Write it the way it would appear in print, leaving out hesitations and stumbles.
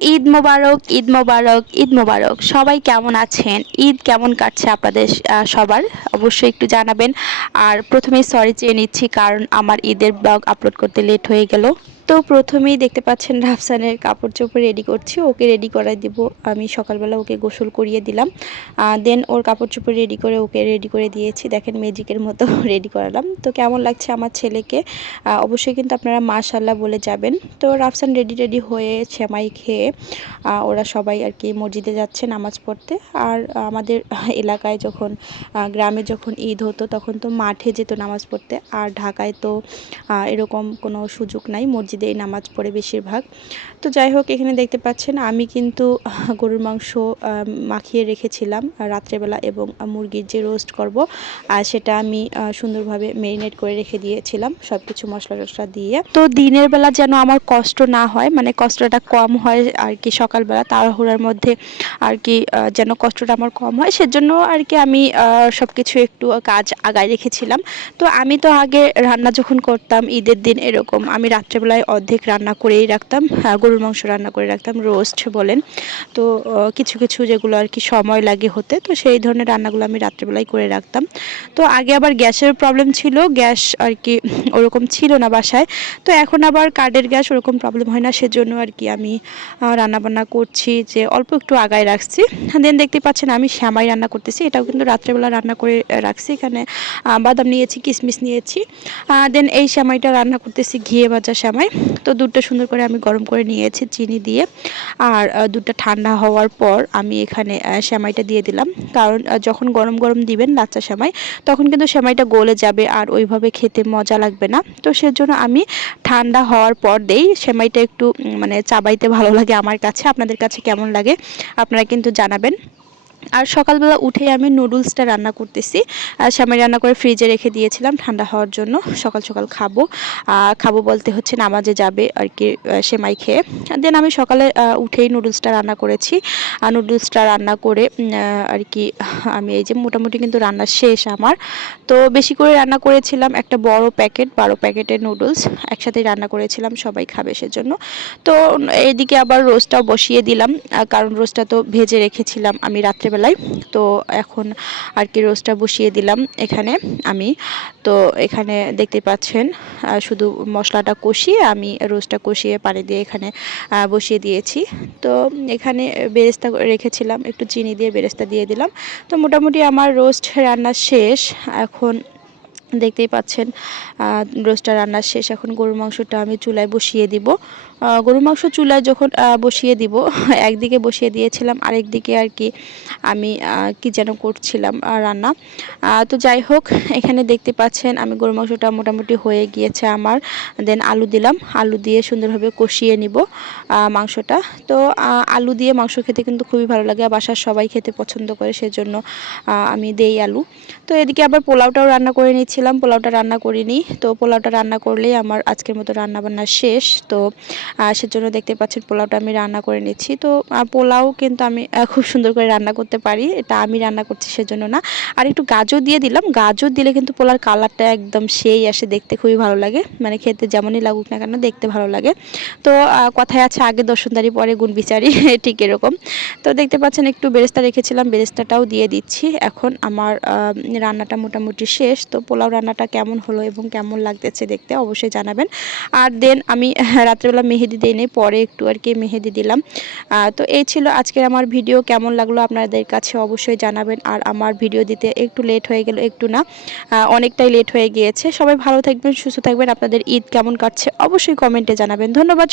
ঈদ মোবারক, ঈদ মোবারক, ঈদ মোবারক। সবাই কেমন আছেন? ঈদ কেমন কাটছে আপনাদের সবার? অবশ্যই একটু জানাবেন। আর প্রথমেই সরি চেয়ে নিচ্ছি, কারণ আমার ঈদের ব্লগ আপলোড করতে লেট হয়ে গেল। তো প্রথমেই দেখতে পাচ্ছেন রাফসানের কাপড় চোপড় রেডি করছি, ওকে রেডি করাই দিব। আমি সকালবেলা ওকে গোসল করিয়ে দিলাম, দেন ওর কাপড় চোপড় রেডি করে ওকে রেডি করে দিয়েছি। দেখেন ম্যাজিকের মতো রেডি করালাম। তো কেমন লাগছে আমার ছেলেকে অবশ্যই কিন্তু আপনারা মাশাআল্লাহ বলে যাবেন। তো রাফসান রেডি হয়ে সেমাই খেয়ে ওরা সবাই আর কি মসজিদে যাচ্ছে নামাজ পড়তে। আর আমাদের এলাকায় যখন গ্রামে যখন ঈদ হতো তখন তো মাঠে যেত নামাজ পড়তে, আর ঢাকায় তো এরকম কোনো সুযোগ নাই, মসজিদেই নামাজ পড়ে বেশিরভাগ। তো যাই হোক, এখানে দেখতে পাচ্ছেন আমি কিন্তু গরুর মাংস মাখিয়ে রেখেছিলাম রাত্রেবেলা, এবং মুরগির যে রোস্ট করব সেটা আমি সুন্দরভাবে ম্যারিনেট করে রেখে দিয়েছিলাম সব কিছু মশলা টশলা দিয়ে। তো দিনের বেলা যেন আমার কষ্ট না হয়, মানে কষ্টটা কম হয় আর কি, সকালবেলা তাড়াহুড়ার মধ্যে আর কি যেন কষ্টটা আমার কম হয়, সেজন্য আর কি আমি সব কিছু একটু কাজ আগায় রেখেছিলাম। তো আমি তো আগে রান্না যখন করতাম ঈদের দিন এরকম আমি রাত্রেবেলায় অর্ধেক রান্না করেই রাখতাম, গরুর মাংস রান্না করে রাখতাম, রোস্ট বলেন। তো কিছু কিছু যেগুলো আর কি সময় লাগে হতে, তো সেই ধরনের রান্নাগুলো আমি রাত্রেবেলায় করে রাখতাম। তো আগে আবার গ্যাসের প্রবলেম ছিল, গ্যাস আর কি ওরকম ছিল না বাসায়। তো এখন আবার কার্ডের গ্যাস ওরকম প্রবলেম হয় না, সেজন্য আর কি আমি রান্নাবান্না করছি যে অল্প একটু আগায় রাখছি। দেন দেখতে পাচ্ছেন আমি শ্যামাই রান্না করতেছি, এটাও কিন্তু রাত্রেবেলা রান্না করে রাখছি। এখানে বাদাম নিয়েছি, কিশমিশ নিয়েছি। দেন এই শ্যামাইটা রান্না করতেছি ঘিয়ে ভাজা শ্যামাই। তো দুধটা সুন্দর করে আমি গরম করে নিয়েছি চিনি দিয়ে, আর দুধটা ঠান্ডা হওয়ার পর আমি এখানে শ্যামাইটা দিয়ে দিলাম। কারণ যখন গরম গরম দিবেন লাচ্চা শ্যামাই, তখন কিন্তু শ্যামাইটা গলে যাবে আর ওইভাবে খেতে মজা লাগবে না। তো সেজন্য আমি ঠান্ডা হওয়ার পর দেই শ্যামাইটা, একটু মানে চাবাইতে ভালো লাগে আমার কাছে। আপনাদের কাছে কেমন লাগে আপনারা কিন্তু জানাবেন। আর সকালবেলা উঠেই আমি নুডলসটা রান্না করতেছি, সেমাই রান্না করে ফ্রিজে রেখে দিয়েছিলাম ঠান্ডা হওয়ার জন্য, সকাল সকাল খাবো। খাবো বলতে হচ্ছে নামাজে যাবে আর কি সেমাই খেয়ে। দেন আমি সকালে উঠেই নুডলসটা রান্না করেছি, আর নুডলসটা রান্না করে আর কি আমি এই যে মোটামুটি কিন্তু রান্না শেষ আমার। তো বেশি করে রান্না করেছিলাম, একটা বড় প্যাকেট 12 প্যাকেটের নুডলস একসাথেই রান্না করেছিলাম, সবাই খাবে সেজন্য। তো এইদিকে আবার রোস্টটাও বসিয়ে দিলাম, কারণ রোস্টটা তো ভেজে রেখেছিলাম আমি রাত্রেবেলায়। তো এখন আর কি রোস্টটা বসিয়ে দিলাম এখানে আমি। তো এখানে দেখতে পাচ্ছেন শুধু মশলাটা কষিয়ে আমি রোস্টটা কষিয়ে পানি দিয়ে এখানে বসিয়ে দিয়েছি। তো এখানে বেরেস্তা রেখেছিলাম, একটু চিনি দিয়ে বেরেস্তা দিয়ে দিলাম। তো মোটামুটি আমার রোস্ট রান্না শেষ। এখন দেখতেই পাচ্ছেন রোস্টটা রান্না শেষ। এখন গরুর মাংসটা আমি চুলায় বসিয়ে দিব। গরুর মাংস চুলায় যখন বসিয়ে দিব, একদিকে বসিয়ে দিয়েছিলাম, আরেকদিকে আর কি আমি কি যেন করছিলাম রান্না। তো যাই হোক, এখানে দেখতে পাচ্ছেন আমি গরুর মাংসটা মোটামুটি হয়ে গিয়েছে আমার। দেন আলু দিলাম, আলু দিয়ে সুন্দরভাবে কষিয়ে নিব মাংসটা। তো আলু দিয়ে মাংস খেতে কিন্তু খুবই ভালো লাগে, বাসার সবাই খেতে পছন্দ করে, সেজন্য আমি দেই আলু। তো এদিকে আবার পোলাওটাও রান্না করে নিচ্ছিলাম, পোলাওটা রান্না করিনি। তো পোলাওটা রান্না করলেই আমার আজকের মতো রান্না বান্না শেষ। তো সেজন্য দেখতে পাচ্ছেন পোলাওটা আমি রান্না করে নিচ্ছি। তো পোলাও কিন্তু আমি খুব সুন্দর করে রান্না করতে পারি, এটা আমি রান্না করছি সেজন্য না। আর একটু গাজর দিয়ে দিলাম, গাজর দিলে কিন্তু পোলার কালারটা একদম সেই আসে, দেখতে খুবই ভালো লাগে, মানে খেতে যেমনই লাগুক না কেন দেখতে ভালো লাগে। তো কথায় আছে আগে দর্শনদারি পরে গুণ বিচারি ঠিক এরকম। তো দেখতে পাচ্ছেন একটু বেরেস্তা রেখেছিলাম, বেরেস্তাটাও দিয়ে দিচ্ছি। এখন আমার রান্নাটা মোটামুটি শেষ। তো পোলাও রান্নাটা কেমন হলো এবং কেমন লাগতেছে দেখতে অবশ্যই জানাবেন। আর দেন আমি রাত্রেবেলা মেহেদি দিই নি, পরে একটু আর কি মেহেদি দিলাম। তো এই ছিল আজকের আমার ভিডিও, কেমন লাগলো আপনাদের কাছে অবশ্যই জানাবেন। আর আমার ভিডিও দিতে একটু লেট হয়ে গেল, একটু না অনেকটাই লেট হয়ে গিয়েছে। সবাই ভালো থাকবেন, সুস্থ থাকবেন। আপনাদের ঈদ কেমন কাটছে অবশ্যই কমেন্টে জানাবেন। ধন্যবাদ।